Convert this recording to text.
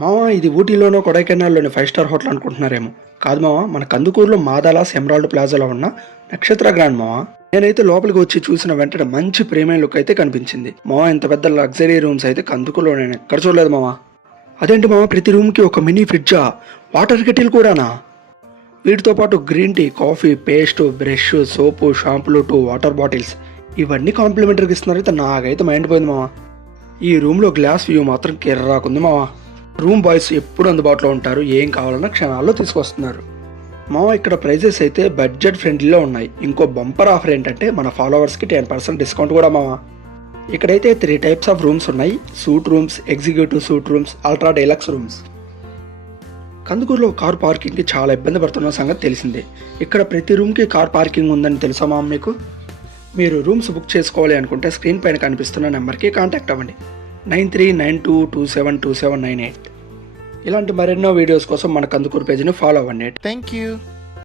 మావా ఇది ఊటీలోనో కొడైకెనాల్లోని 5 star hotel అనుకుంటున్నారేమో. కాదు మావా, మన కందుకూరులో మాదాలాస్ ఎమరాల్డ్ ప్లాజాలో ఉన్న నక్షత్ర గ్రాండ్ మావా. నేనైతే లోపలికి వచ్చి చూసిన వెంటనే మంచి ప్రీమియం లుక్ అయితే కనిపించింది మావా. ఇంత పెద్ద లగ్జరీ రూమ్స్ అయితే కందుకూరులో నేను ఎక్కడ చూడలేదు మావా. అదేంటి మావా, ప్రతి రూమ్కి ఒక మినీ ఫ్రిడ్జా, వాటర్ కెటిల్ కూడానా? వీటితో పాటు green tea, coffee, paste, brush, soap, షాంపులు, 2 వాటర్ బాటిల్స్ ఇవన్నీ కాంప్లిమెంటరీగా ఇస్తున్నారైతే నాకైతే మైండ్ పోయింది మావా. ఈ రూమ్లో గ్లాస్ వ్యూ మాత్రం కిర్రాకుంది మావా. రూమ్ బాయ్స్ ఎప్పుడు అందుబాటులో ఉంటారు, ఏం కావాలన్నా క్షణాల్లో తీసుకొస్తున్నారు మావా. ఇక్కడ ప్రైజెస్ అయితే బడ్జెట్ ఫ్రెండ్లీలో ఉన్నాయి. ఇంకో బంపర్ ఆఫర్ ఏంటంటే మన ఫాలోవర్స్కి 10% డిస్కౌంట్ కూడా మావా. ఇక్కడైతే 3 టైప్స్ ఆఫ్ రూమ్స్ ఉన్నాయి: suite rooms, executive suite rooms, ultra deluxe rooms. కందుకూరులో కార్ పార్కింగ్కి చాలా ఇబ్బంది పడుతున్న సంగతి తెలిసిందే. ఇక్కడ ప్రతి రూమ్కి కార్ పార్కింగ్ ఉందని తెలుసా మామ మీకు? మీరు రూమ్స్ బుక్ చేసుకోవాలి అనుకుంటే స్క్రీన్ పైన కనిపిస్తున్న నెంబర్కి కాంటాక్ట్ అవ్వండి. 9392272798. ఇలాంటి మరెన్నో వీడియోస్ కోసం మన కందుకూరు పేజీని ఫాలో అవ్వండి. Thank you.